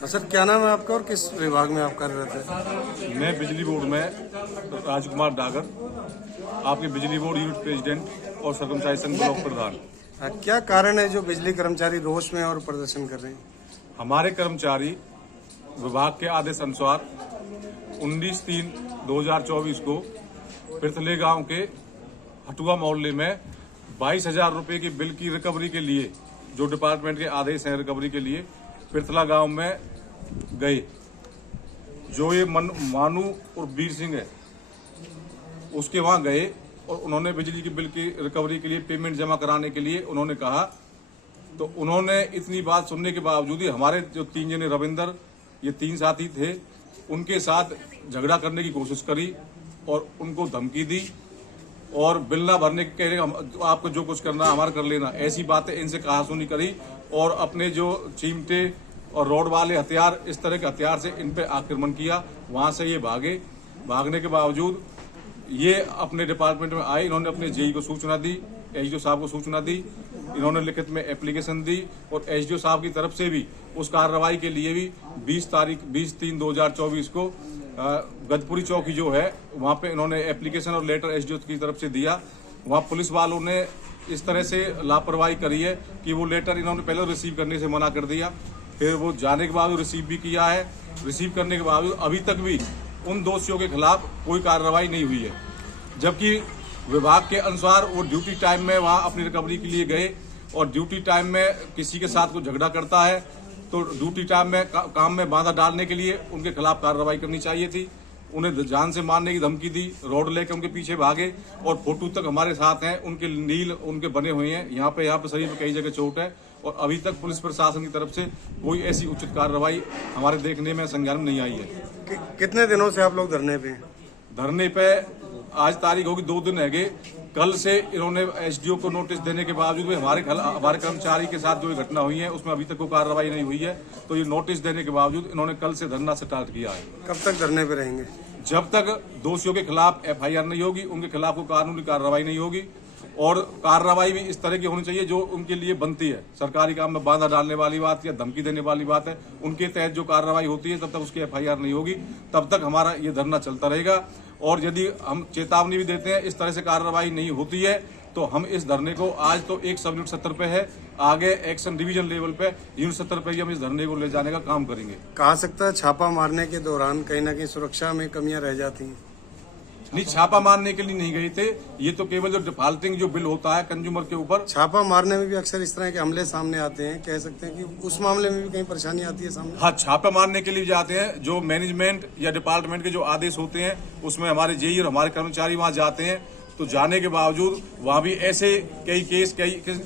Sir क्या नाम है आपका और किस विभाग में आप कार्यरत हैं? मैं बिजली बोर्ड में राजकुमार डागर, आपके बिजली बोर्ड यूनिट प्रेसिडेंट और कर्मचारी संघ ब्लॉक प्रधान। क्या कारण है जो बिजली कर्मचारी रोष में और प्रदर्शन कर रहे हैं? हमारे कर्मचारी विभाग के आदेश अनुसार 19/3/2024 को पिरथले गांव के हटुआ मोहल्ले में 22,000 रुपए की बिल की रिकवरी के लिए, जो डिपार्टमेंट के आदेश हैं रिकवरी के लिए, पिरथला गांव में गए। जो ये मानू और वीर सिंह है, उसके वहां गए और उन्होंने बिजली की बिल की रिकवरी के लिए पेमेंट जमा कराने के लिए उन्होंने कहा। तो उन्होंने इतनी बात सुनने के बावजूद ही हमारे जो 3 जने रविंदर, ये 3 साथी थे, उनके साथ झगड़ा करने की कोशिश करी और उनको धमकी दी और बिल ना भरने के कह रहे आपको जो कुछ करना हमारा कर लेना, ऐसी बातें इनसे कहासुनी करी और अपने जो चिमटे और रोड वाले हथियार, इस तरह के हथियार से इन पे आक्रमण किया। वहां से ये भागने के बावजूद ये अपने डिपार्टमेंट में आए। इन्होंने अपने जेई को सूचना दी, एसडीओ साहब को सूचना दी, इन्होंने लिखित में एप्लीकेशन दी और एसडीओ साहब की तरफ से भी उस कार्रवाई के लिए भी 20/3/2024 को गजपुरी चौकी जो है वहां पे इन्होंने एप्लीकेशन और लेटर एसडीओ की तरफ से दिया। वहां पुलिस वालों ने इस तरह से लापरवाही करी है कि वो लेटर इन्होंने पहले रिसीव करने से मना कर दिया, फिर वो जाने के बाद रिसीव भी किया है। रिसीव करने के बावजूद अभी तक भी उन दोषियों के खिलाफ कोई कार्रवाई नहीं हुई है, जबकि विभाग के अनुसार वो ड्यूटी टाइम में वहां अपनी रिकवरी के लिए गए और ड्यूटी टाइम में किसी के साथ कोई झगड़ा करता है तो ड्यूटी टाइम में काम में बाधा डालने के लिए उनके खिलाफ कार्रवाई करनी चाहिए थी। उन्हें जान से मारने की धमकी दी, रोड लेकर उनके पीछे भागे और फोटो तक हमारे साथ हैं, उनके नील उनके बने हुए हैं। यहाँ पे शरीर पे कई जगह चोट है और अभी तक पुलिस प्रशासन की तरफ से कोई ऐसी उचित कार्रवाई हमारे देखने में संज्ञान में नहीं आई है। कितने दिनों से आप लोग धरने पे हैं? धरने पे आज तारीख होगी 2 दिन है। कल से इन्होंने एसडीओ को नोटिस देने के बावजूद भी हमारे कर्मचारी के साथ जो घटना हुई है उसमें अभी तक कोई कार्रवाई नहीं हुई है। तो ये नोटिस देने के बावजूद इन्होंने कल से धरना स्टार्ट किया है। कब तक धरने पे रहेंगे? जब तक दोषियों के खिलाफ एफआईआर नहीं होगी, उनके खिलाफ कोई कानूनी कार्रवाई नहीं होगी। और कार्रवाई भी इस तरह की होनी चाहिए जो उनके लिए बनती है। सरकारी काम में बाधा डालने वाली बात या धमकी देने वाली बात है, उनके तहत जो कार्रवाई होती है तब तक उसकी एफआईआर नहीं होगी, तब तक हमारा ये धरना चलता रहेगा। और यदि हम चेतावनी भी देते हैं इस तरह से कार्रवाई नहीं होती है तो हम इस धरने को, आज तो एक सब यूनिट 70 पे है, आगे एक्शन डिवीजन लेवल पे यूनिट 70 पे ही हम इस धरने को ले जाने का काम करेंगे। कहा सकता है छापा मारने के दौरान कहीं ना कहीं सुरक्षा में कमियां रह जाती हैं? नहीं, छापा मारने के लिए नहीं गए थे, ये तो केवल जो डिफॉल्टिंग जो बिल होता है कंज्यूमर के ऊपर। छापा मारने में भी अक्सर इस तरह के हमले सामने आते हैं, कह सकते हैं कि उस मामले में भी कहीं परेशानी आती है सामने? हाँ, छापा मारने के लिए जाते हैं। जो मैनेजमेंट या डिपार्टमेंट के जो आदेश होते हैं उसमें हमारे जेई और हमारे कर्मचारी वहां जाते हैं। तो जाने के बावजूद वहां भी ऐसे कई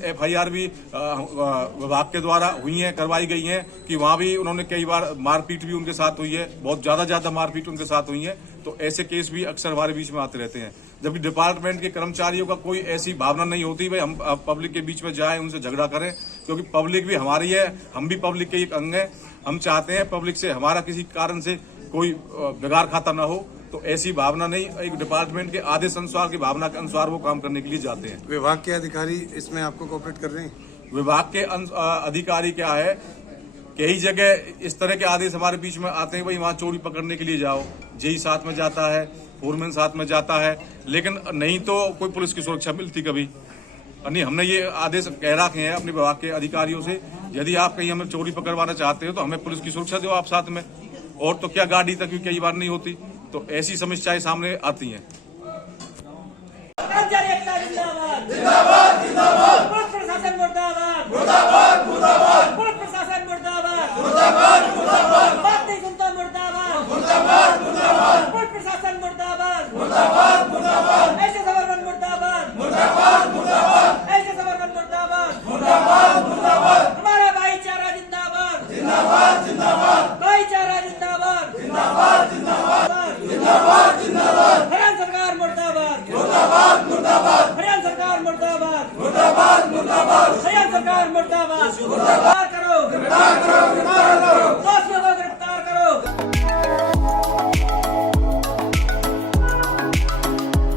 एफआईआर भी विभाग के द्वारा हुई हैं, करवाई गई हैं कि वहां भी उन्होंने कई बार मारपीट भी उनके साथ हुई है, बहुत ज्यादा मारपीट उनके साथ हुई है। तो ऐसे केस भी अक्सर हमारे बीच में आते रहते हैं, जबकि डिपार्टमेंट के कर्मचारियों का कोई ऐसी भावना नहीं होती भाई हम पब्लिक के बीच में जाएं, उनसे झगड़ा करें, क्योंकि पब्लिक भी हमारी है, हम भी पब्लिक के एक अंग हैं। हम चाहते हैं पब्लिक से हमारा किसी कारण से कोई बिगाड़ खाता ना हो। तो ऐसी भावना नहीं, एक डिपार्टमेंट के आदेश अनुसार की भावना के अनुसार वो काम करने के लिए जाते हैं। विभाग के अधिकारी इसमें आपको कोऑपरेट कर रहे हैं? विभाग के अधिकारी क्या है, कई जगह इस तरह के आदेश हमारे बीच में आते हैं, भाई वहाँ चोरी पकड़ने के लिए जाओ, जेई साथ में जाता है, फोरमैन साथ में जाता है, लेकिन नहीं तो कोई पुलिस की सुरक्षा मिलती कभी नहीं। हमने ये आदेश कह रखे हैं अपने विभाग के अधिकारियों से, यदि आप कहीं हमें चोरी पकड़वाना चाहते हो तो हमें पुलिस की सुरक्षा दो आप साथ में, और तो क्या गाड़ी तक भी कई बार नहीं होती। तो ऐसी समस्याएं सामने आती हैं। मुर्दाबाद, मुर्दाबाद, मुर्दाबाद, मुर्दाबाद करो, मुर्दाबाद करो,